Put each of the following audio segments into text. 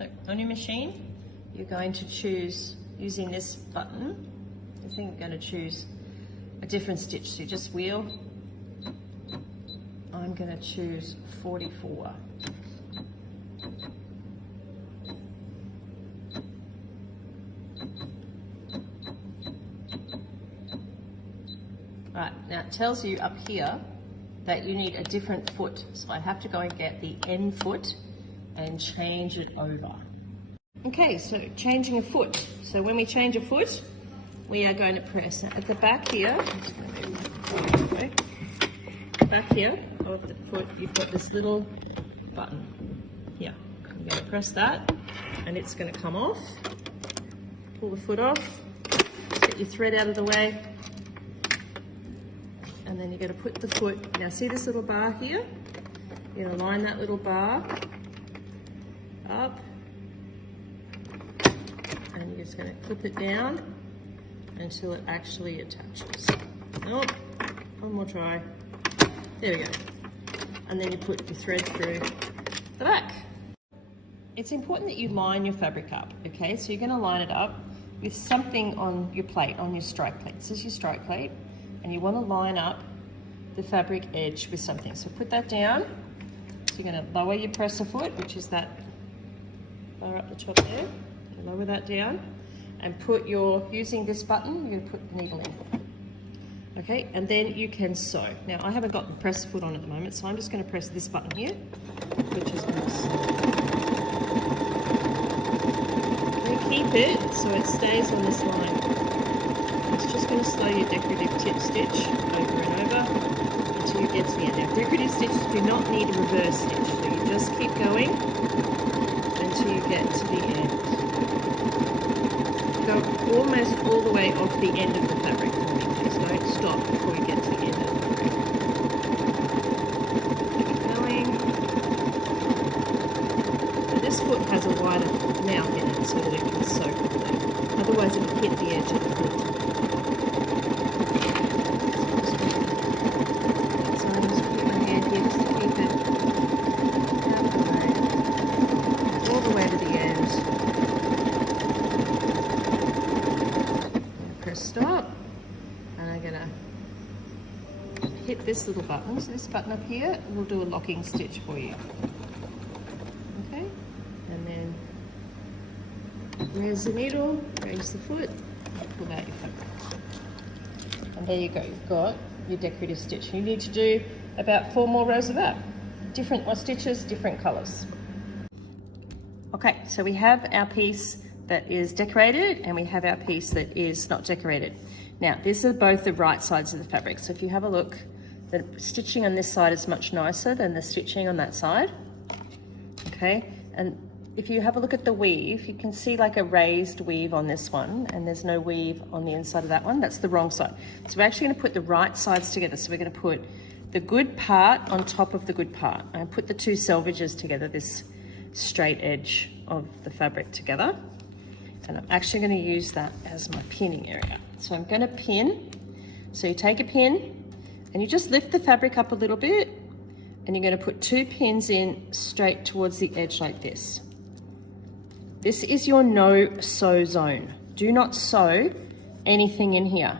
So on your machine, you're going to choose, using this button, I think you're going to choose a different stitch. So you just wheel. I'm going to choose 44. Right, now it tells you up here that you need a different foot. So I have to go and get the end foot and change it over. Okay, so changing a foot. So when we change a foot, we are going to press at the back here. Back here of the foot, you've got this little button here. You're going to press that, and it's going to come off. Pull the foot off. Get your thread out of the way. And then you're going to put the foot, now see this little bar here? You're going to line that little bar up, and you're just going to clip it down until it actually attaches. Oh, one more try. There we go. And then you put your thread through the back. It's important that you line your fabric up, okay? So you're going to line it up with something on your plate, on your strike plate. This is your strike plate. And you want to line up the fabric edge with something. So put that down. So you're going to lower your presser foot, which is that bar up the top there. You lower that down and put your, using this button, you're going to put the needle in. Okay, and then you can sew. Now I haven't got the presser foot on at the moment, so I'm just going to press this button here, which is going to sew. Keep it so it stays on this line. It's just going to slow your decorative tip stitch over and over until you get to the end. Now, decorative stitches do not need a reverse stitch, so you just keep going until you get to the end. Go almost all the way off the end of the fabric for me, please. Don't stop before you get to the end of the fabric. Keep going. Now, this foot has a wider mouth in it so that it can sew properly. Otherwise, it will hit the edge of the foot. Stop, and I'm gonna hit this little button. So this button up here will do a locking stitch for you. Okay, and then raise the needle, raise the foot, pull out your fabric, and there you go. You've got your decorative stitch. You need to do about 4 more rows of that. Different stitches, different colours. Okay, so we have our piece that is decorated and we have our piece that is not decorated. Now, these are both the right sides of the fabric. So if you have a look, the stitching on this side is much nicer than the stitching on that side. Okay, and if you have a look at the weave, you can see like a raised weave on this one, and there's no weave on the inside of that one. That's the wrong side. So we're actually gonna put the right sides together. So we're gonna put the good part on top of the good part. And put the two selvages together, this straight edge of the fabric together. And I'm actually going to use that as my pinning area. So I'm going to pin. So you take a pin and you just lift the fabric up a little bit, and you're going to put 2 pins in straight towards the edge like this. This is your no sew zone. Do not sew anything in here.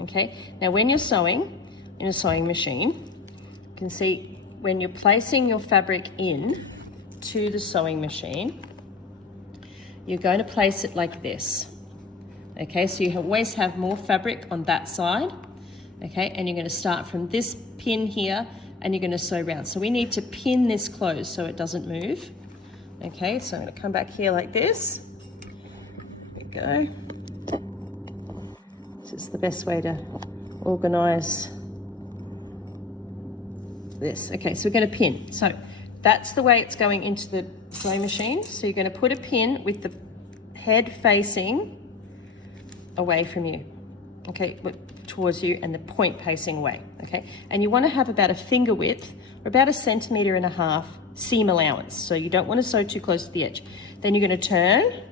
Okay. Now when you're sewing in a sewing machine, you can see when you're placing your fabric in to the sewing machine, you're going to place it like this. Okay, so you always have more fabric on that side. Okay, and you're going to start from this pin here and you're going to sew around. So we need to pin this closed so it doesn't move. Okay, so I'm going to come back here like this. There we go. This is the best way to organize this. Okay, so we're going to pin. So that's the way it's going into the sewing machine. So you're going to put a pin with the head facing away from you, okay, towards you, and the point facing away, okay? And you want to have about a finger width or about 1.5 centimeters seam allowance. So you don't want to sew too close to the edge. Then you're going to turn,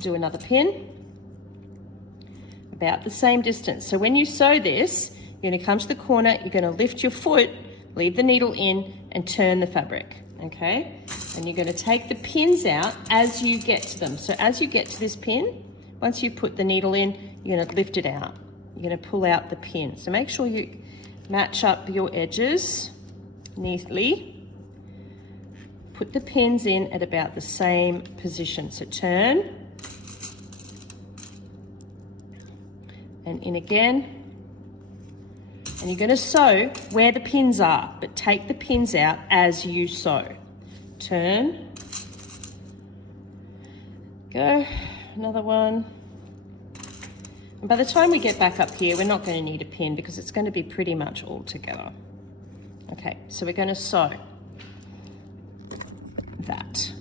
do another pin, about the same distance. So when you sew this, you're going to come to the corner, you're going to lift your foot, leave the needle in, and turn the fabric. okay? And you're going to take the pins out as you get to them. So as you get to this pin, once you put the needle in, you're going to lift it out. You're going to pull out the pin. So make sure you match up your edges neatly. Put the pins in at about the same position. So turn and in again. And you're going to sew where the pins are, but take the pins out as you sew. Turn. Go. Another one. And by the time we get back up here, we're not going to need a pin because it's going to be pretty much all together. Okay, so we're going to sew that.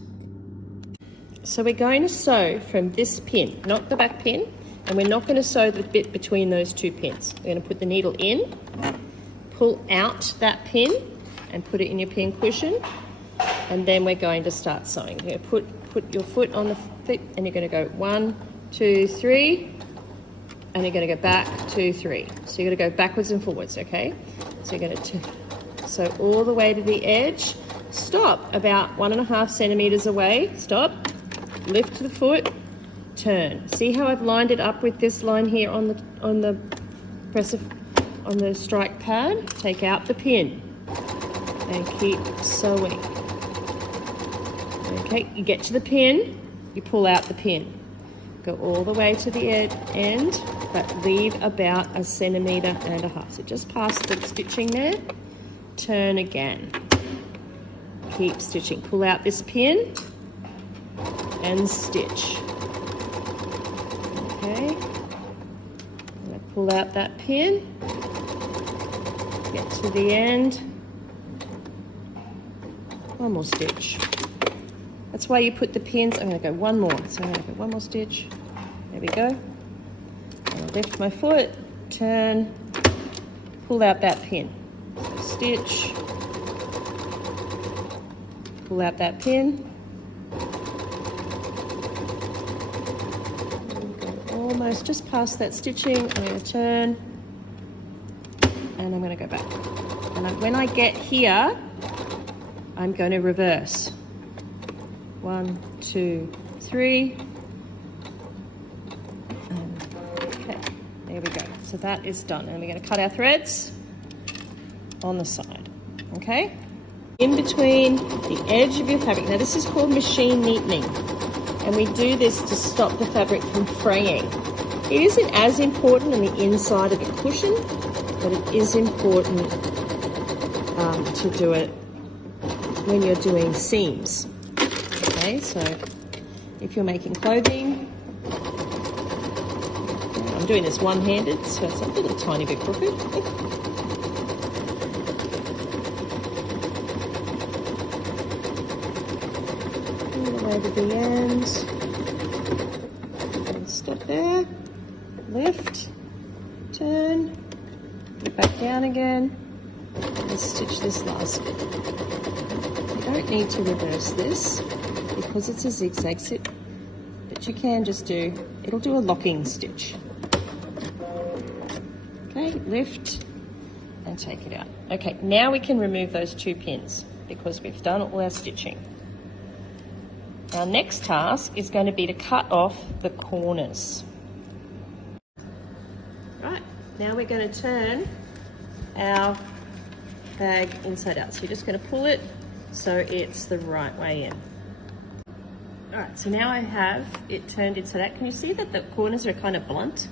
So we're going to sew from this pin, not the back pin, and we're not going to sew the bit between those two pins. We're going to put the needle in, pull out that pin and put it in your pin cushion, and then we're going to start sewing. You're going to put your foot on the foot and you're going to go 1, 2, 3, and you're going to go back, 2, 3. So you're going to go backwards and forwards, okay? So you're going to sew all the way to the edge. Stop about 1.5 centimeters away. Stop. Lift the foot. Turn. See how I've lined it up with this line here on the strike pad? Take out the pin and keep sewing. Okay, you get to the pin, you pull out the pin. Go all the way to the end, but leave about 1.5 centimeters. So just past the stitching there. Turn again. Keep stitching. Pull out this pin and stitch. Okay. I'm going to pull out that pin. Get to the end. One more stitch. That's why you put the pins. I'm going to go one more. So I'm going to go one more stitch. There we go. I'll lift my foot, turn, pull out that pin. So stitch, pull out that pin. Go almost just past that stitching. I'm going to turn and I'm going to go back. And when I get here, I'm going to reverse. 1, 2, 3. Okay, there we go. So that is done. And we're going to cut our threads on the side. Okay? In between the edge of your fabric. Now this is called machine neatening. And we do this to stop the fabric from fraying. It isn't as important on the inside of the cushion, but it is important to do it when you're doing seams. Okay, so if you're making clothing, I'm doing this one-handed, so it's a little tiny bit crooked. All the way to the end. And stop there. Lift, turn, get back down again, and stitch this last bit. You don't need to reverse this because it's a zigzag stitch, but you can just it'll do a locking stitch. Okay, lift and take it out. Okay, now we can remove those 2 pins because we've done all our stitching. Our next task is going to be to cut off the corners. Right, now we're going to turn our bag inside out. So you're just going to pull it so it's the right way in. Alright, so now I have it turned inside out. Can you see that the corners are kind of blunt?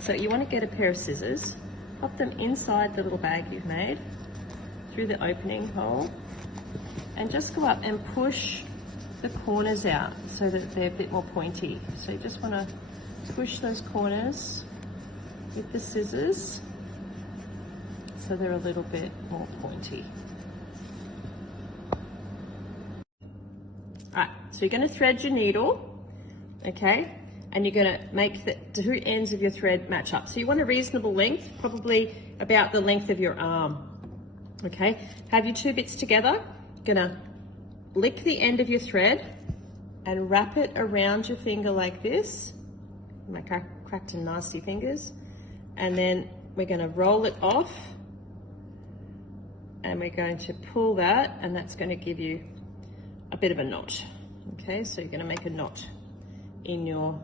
So you want to get a pair of scissors, pop them inside the little bag you've made, through the opening hole, and just go up and push the corners out so that they're a bit more pointy. So you just want to push those corners with the scissors so they're a little bit more pointy. Alright, so you're going to thread your needle, okay, and you're going to make the 2 ends of your thread match up. So you want a reasonable length, probably about the length of your arm, okay. Have your 2 bits together, you're going to lick the end of your thread and wrap it around your finger like this, my cracked and nasty fingers, and then we're going to roll it off and we're going to pull that, and that's going to give you a bit of a knot. Okay, so you're going to make a knot in your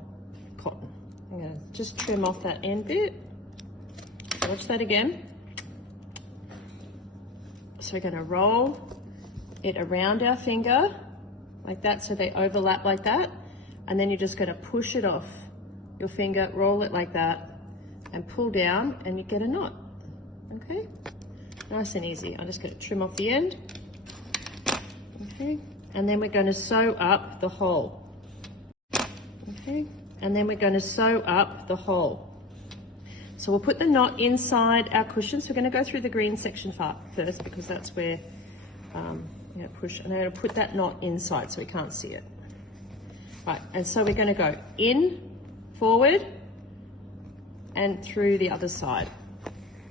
cotton. I'm going to just trim off that end bit. Watch that again. So we're going to roll it around our finger like that, so they overlap like that, and then you're just going to push it off your finger, roll it like that, and pull down, and you get a knot. Okay, nice and easy. I'm just going to trim off the end. Okay, and then we're going to sew up the hole. Okay, and then we're going to sew up the hole. So we'll put the knot inside our cushion. So we're going to go through the green section first, because that's where push, and I'm going to put that knot inside so we can't see it. Right, and so we're going to go in, forward, and through the other side,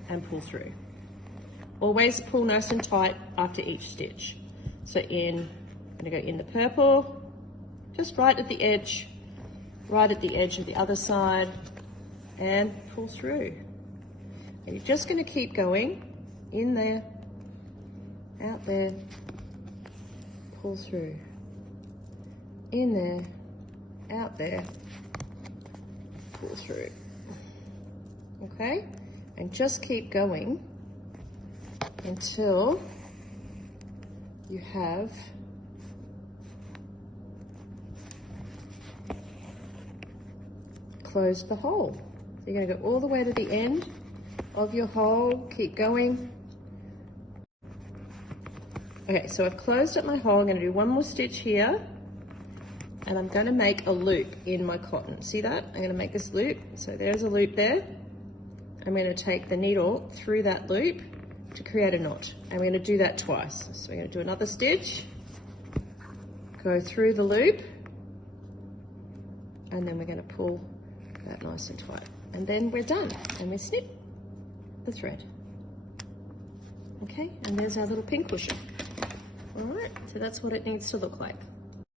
and pull through. Always pull nice and tight after each stitch. So I'm going to go in the purple, just right at the edge of the other side, and pull through. And you're just going to keep going in there, out there, pull through, in there, out there, pull through. Okay, and just keep going until you have closed the hole. So you're going to go all the way to the end of your hole, keep going. Okay, so I've closed up my hole. I'm going to do one more stitch here, and I'm going to make a loop in my cotton. See that? I'm going to make this loop. So there's a loop there. I'm going to take the needle through that loop to create a knot, and we're going to do that twice. So we're going to do another stitch, go through the loop, and then we're going to pull that nice and tight, and then we're done, and we snip the thread. Okay, and there's our little pin cushion. All right, so that's what it needs to look like.